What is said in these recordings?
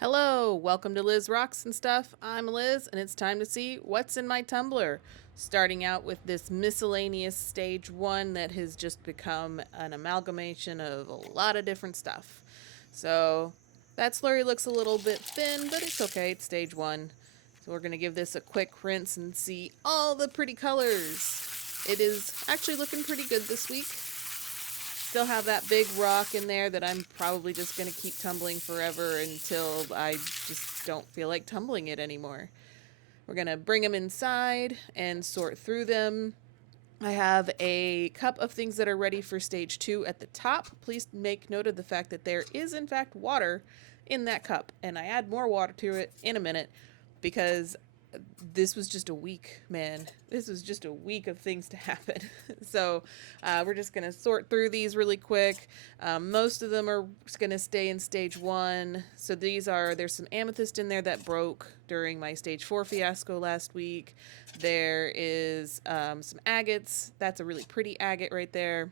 Hello, welcome to Liz Rocks and Stuff. I'm Liz, and it's time to see what's in my tumbler. Starting out with this miscellaneous stage 1 that has just become an amalgamation of a lot of different stuff. So that slurry looks a little bit thin, but it's okay, it's stage 1. So we're going to give this a quick rinse and see all the pretty colors. It is actually looking pretty good this week. Still have that big rock in there that I'm probably just going to keep tumbling forever until I just don't feel like tumbling it anymore. We're going to bring them inside and sort through them. I have a cup of things that are ready for stage 2 at the top. Please make note of the fact that there is in fact water in that cup, and I add more water to it in a minute because this was just a week, man. This was just a week of things to happen. So we're just going to sort through these really quick. Most of them are going to stay in stage 1. So there's some amethyst in there that broke during my stage 4 fiasco last week. There is some agates. That's a really pretty agate right there.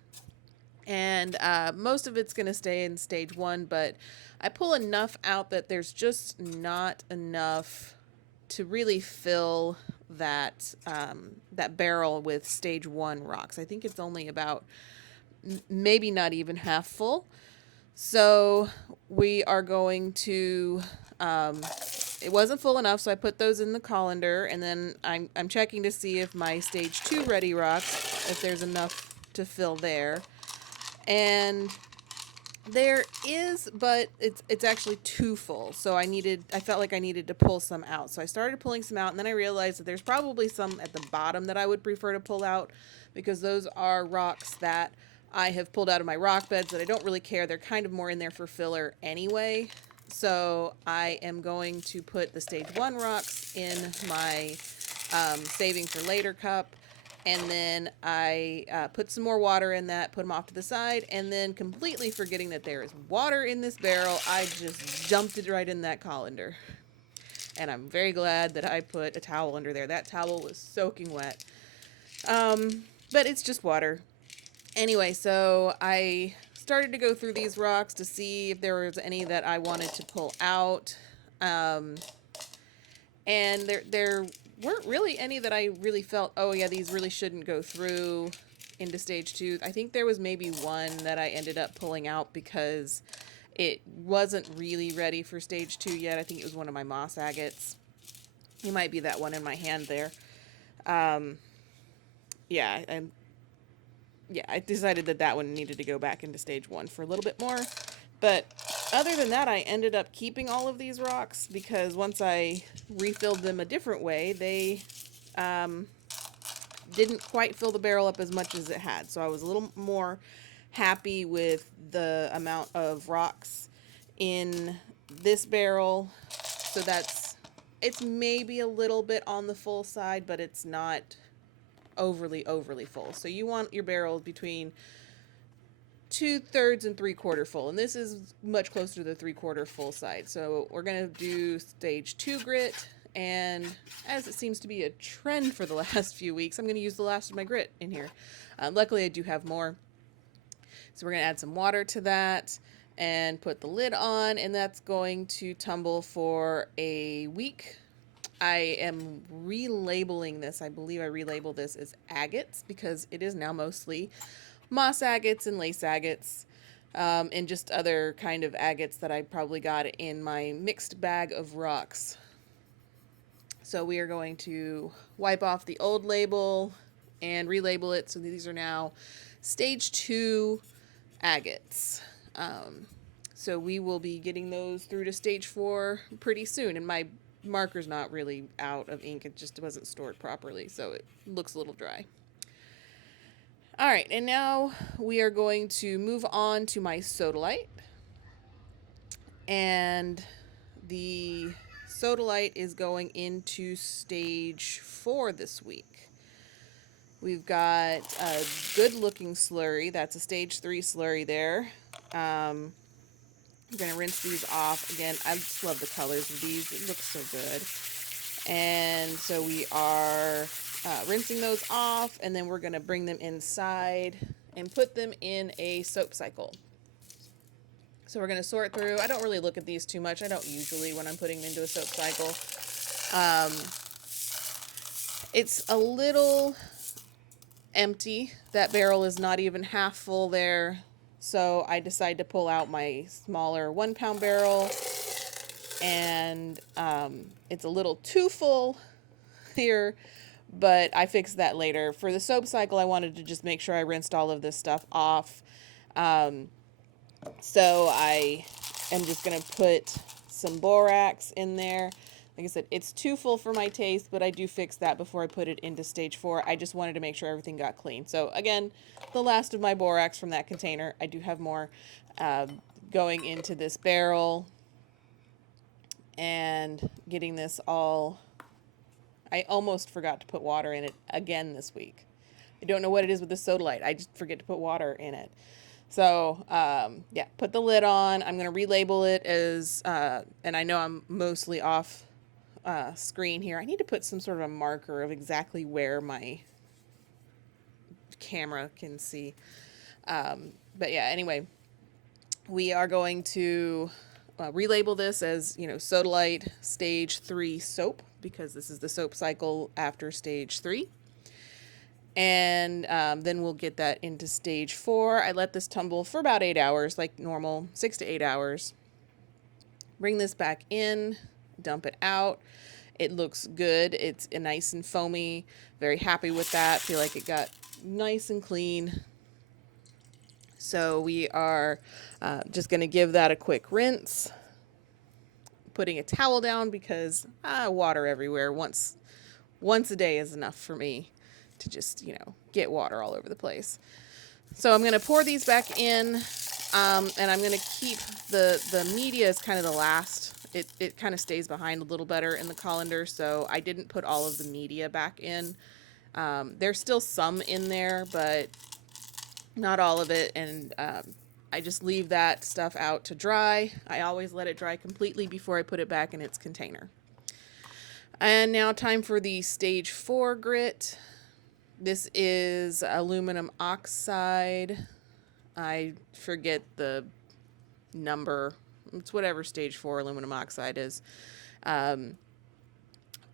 And most of it's going to stay in stage 1, but I pull enough out that there's just not enough to really fill that that barrel with stage 1 rocks. I think it's only about maybe not even half full. So we are going to it wasn't full enough, so I put those in the colander, and then I'm checking to see if my stage 2 ready rocks, if there's enough to fill there. And there is, but it's actually too full. So I felt like I needed to pull some out. So I started pulling some out, and then I realized that there's probably some at the bottom that I would prefer to pull out, because those are rocks that I have pulled out of my rock beds that I don't really care. They're kind of more in there for filler anyway. So I am going to put the stage 1 rocks in my saving for later cup. And then I put some more water in that, put them off to the side, and then completely forgetting that there is water in this barrel, I just dumped it right in that colander. And I'm very glad that I put a towel under there. That towel was soaking wet. But it's just water. Anyway, so I started to go through these rocks to see if there was any that I wanted to pull out. And there weren't really any that I really felt, oh yeah, these really shouldn't go through into stage 2. I think there was maybe one that I ended up pulling out because it wasn't really ready for stage 2 yet. I think it was one of my moss agates. It might be that one in my hand there. Yeah, I decided that one needed to go back into stage 1 for a little bit more. But other than that, I ended up keeping all of these rocks because once I refilled them a different way, they didn't quite fill the barrel up as much as it had. So I was a little more happy with the amount of rocks in this barrel. So it's maybe a little bit on the full side, but it's not overly full. So you want your barrel between 2/3 and 3/4 full, and this is much closer to the 3/4 full side. So we're gonna do stage 2 grit, and as it seems to be a trend for the last few weeks, I'm gonna use the last of my grit in here. Luckily I do have more, so we're gonna add some water to that and put the lid on, and that's going to tumble for a week. I am relabeling this. I believe I relabeled this as agates because it is now mostly moss agates and lace agates, and just other kind of agates that I probably got in my mixed bag of rocks. So we are going to wipe off the old label and relabel it. So these are now stage 2 agates. So we will be getting those through to stage 4 pretty soon. And my marker's not really out of ink. It just wasn't stored properly, so it looks a little dry. All right, and now we are going to move on to my Sodalite. And the Sodalite is going into stage 4 this week. We've got a good looking slurry. That's a stage 3 slurry there. I'm going to rinse these off. Again, I just love the colors of these. It looks so good. And so we are rinsing those off, and then we're going to bring them inside and put them in a soap cycle. So we're going to sort through. I don't really look at these too much. I don't usually when I'm putting them into a soap cycle. It's a little empty. That barrel is not even half full there. So I decided to pull out my smaller 1 pound barrel, and it's a little too full here, but I fixed that later. For the soap cycle, I wanted to just make sure I rinsed all of this stuff off. So I am just going to put some borax in there. Like I said, it's too full for my taste, but I do fix that before I put it into stage 4. I just wanted to make sure everything got clean. So again, the last of my borax from that container. I do have more going into this barrel and getting this all. I almost forgot to put water in it again this week. I don't know what it is with the Sodalite. I just forget to put water in it. So, yeah, put the lid on. I'm going to relabel it as, and I know I'm mostly off screen here. I need to put some sort of a marker of exactly where my camera can see. But yeah, anyway, we are going to relabel this as, Sodalite Stage 3 soap, because this is the soap cycle after stage 3. And then we'll get that into stage 4. I let this tumble for about 8 hours, like normal, 6 to 8 hours. Bring this back in, dump it out. It looks good. It's nice and foamy. Very happy with that. Feel like it got nice and clean. So we are just going to give that a quick rinse. Putting a towel down because water everywhere. Once a day is enough for me to just, get water all over the place. So I'm going to pour these back in, and I'm going to keep the media as kind of the last. It kind of stays behind a little better in the colander, so I didn't put all of the media back in. There's still some in there, but not all of it, and I just leave that stuff out to dry. I always let it dry completely before I put it back in its container. And now time for the stage 4 grit. This is aluminum oxide. I forget the number. It's whatever stage 4 aluminum oxide is.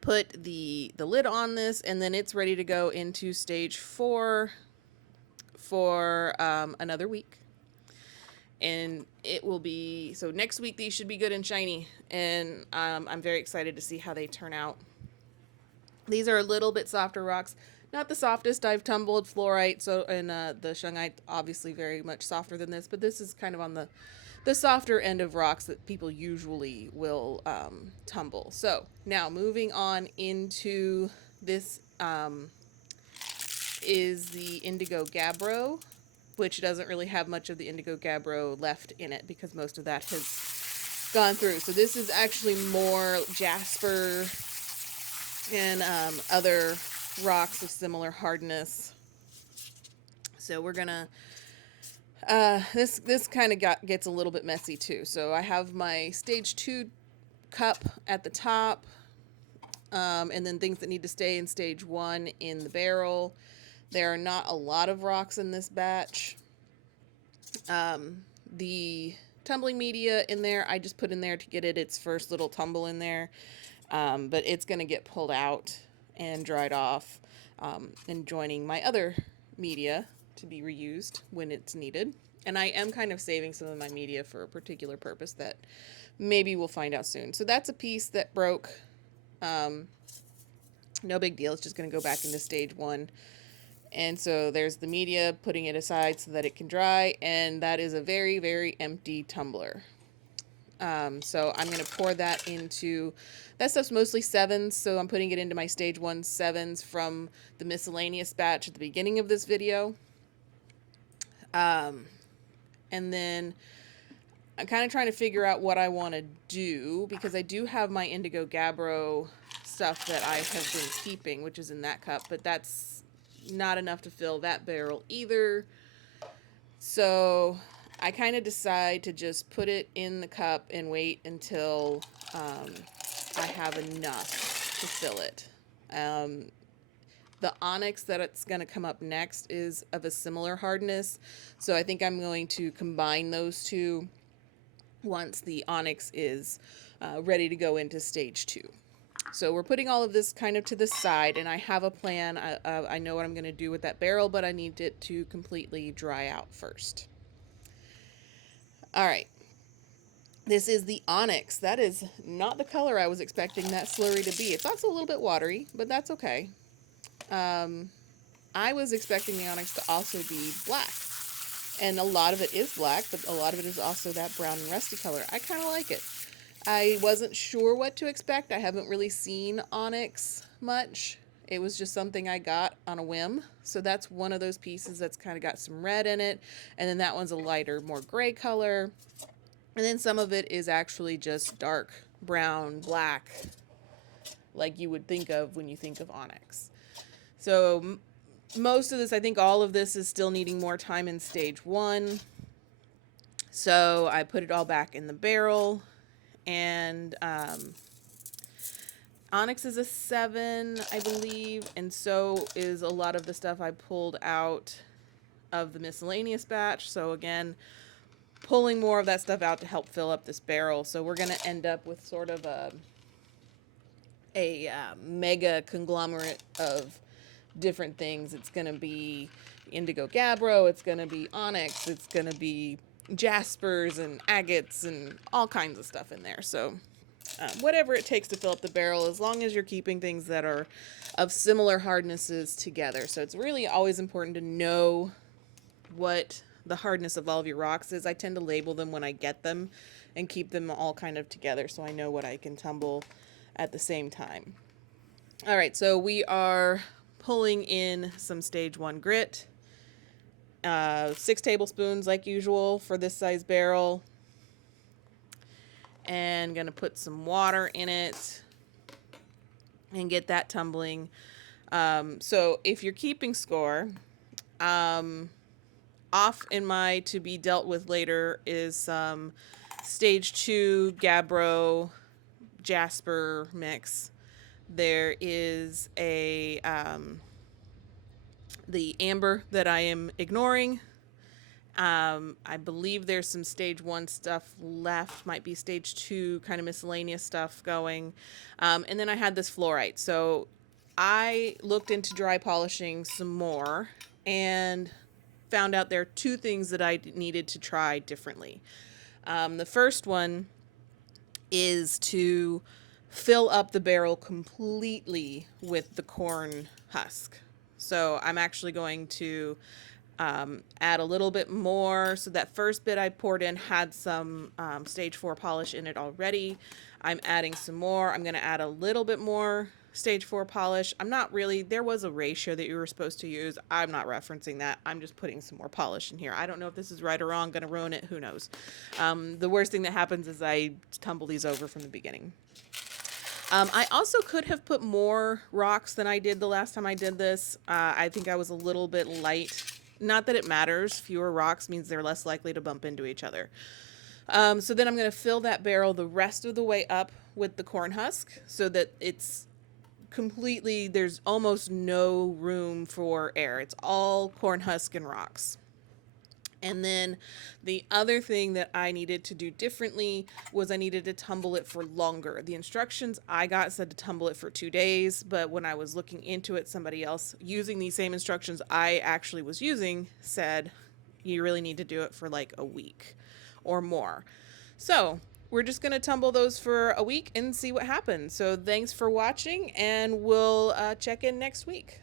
Put the lid on this, and then it's ready to go into stage 4 for another week. And it will be, so next week these should be good and shiny, and I'm very excited to see how they turn out. These are a little bit softer rocks. Not the softest. I've tumbled fluorite, so, and the shungite obviously very much softer than this, but this is kind of on the softer end of rocks that people usually will tumble. So now moving on into this is the Indigo Gabbro, which doesn't really have much of the Indigo Gabbro left in it because most of that has gone through. So this is actually more jasper and other rocks of similar hardness. So we're gonna this kind of gets a little bit messy too. So I have my stage 2 cup at the top, and then things that need to stay in stage 1 in the barrel. There are not a lot of rocks in this batch. The tumbling media in there, I just put in there to get it its first little tumble in there, but it's going to get pulled out and dried off, and joining my other media to be reused when it's needed. And I am kind of saving some of my media for a particular purpose that maybe we'll find out soon. So that's a piece that broke. No big deal. It's just going to go back into stage 1. And so there's the media, putting it aside so that it can dry. And that is a very, very empty tumbler. So I'm going to pour that into, that stuff's mostly 7s. So I'm putting it into my stage 1 7s from the miscellaneous batch at the beginning of this video. And then I'm kind of trying to figure out what I want to do, because I do have my Indigo Gabbro stuff that I have been keeping, which is in that cup, but that's not enough to fill that barrel either. So I kind of decide to just put it in the cup and wait until I have enough to fill it. The Onyx that it's going to come up next is of a similar hardness, so I think I'm going to combine those two once the onyx is ready to go into stage 2. So we're putting all of this kind of to the side, and I have a plan. I know what I'm going to do with that barrel, but I need it to completely dry out first. All right. This is the onyx. That is not the color I was expecting that slurry to be. It's also a little bit watery, but that's okay. I was expecting the onyx to also be black. And a lot of it is black, but a lot of it is also that brown and rusty color. I kind of like it. I wasn't sure what to expect. I haven't really seen onyx much. It was just something I got on a whim. So that's one of those pieces that's kind of got some red in it. And then that one's a lighter, more gray color. And then some of it is actually just dark brown, black, like you would think of when you think of onyx. So most of this, I think all of this is still needing more time in stage 1. So I put it all back in the barrel. And onyx is a 7, I believe, and so is a lot of the stuff I pulled out of the miscellaneous batch. So again, pulling more of that stuff out to help fill up this barrel. So we're going to end up with sort of a mega conglomerate of different things. It's going to be Indigo Gabbro, it's going to be onyx, it's going to be jaspers and agates and all kinds of stuff in there. So whatever it takes to fill up the barrel, as long as you're keeping things that are of similar hardnesses together. So it's really always important to know what the hardness of all of your rocks is. I tend to label them when I get them and keep them all kind of together so I know what I can tumble at the same time. All right, so we are pulling in some stage 1 grit. 6 tablespoons like usual for this size barrel, and gonna put some water in it and get that tumbling. So if you're keeping score, off in my to be dealt with later is some stage 2 Gabbro Jasper mix. There is a the amber that I am ignoring. I believe there's some stage 1 stuff left, might be stage 2 kind of miscellaneous stuff going. And then I had this fluorite. So I looked into dry polishing some more and found out there are 2 things that I needed to try differently. The first one is to fill up the barrel completely with the corn husk. So I'm actually going to add a little bit more. So that first bit I poured in had some stage 4 polish in it already. I'm adding some more. I'm going to add a little bit more stage 4 polish. I'm not really, there was a ratio that you were supposed to use. I'm not referencing that. I'm just putting some more polish in here. I don't know if this is right or wrong. Going to ruin it. Who knows? The worst thing that happens is I tumble these over from the beginning. I also could have put more rocks than I did the last time I did this. I think I was a little bit light. Not that it matters. Fewer rocks means they're less likely to bump into each other. So then I'm going to fill that barrel the rest of the way up with the corn husk so that it's completely, there's almost no room for air. It's all corn husk and rocks. And then the other thing that I needed to do differently was I needed to tumble it for longer. The instructions I got said to tumble it for 2 days, but when I was looking into it, somebody else using these same instructions I actually was using said you really need to do it for like a week or more. So we're just going to tumble those for a week and see what happens. So thanks for watching, and we'll check in next week.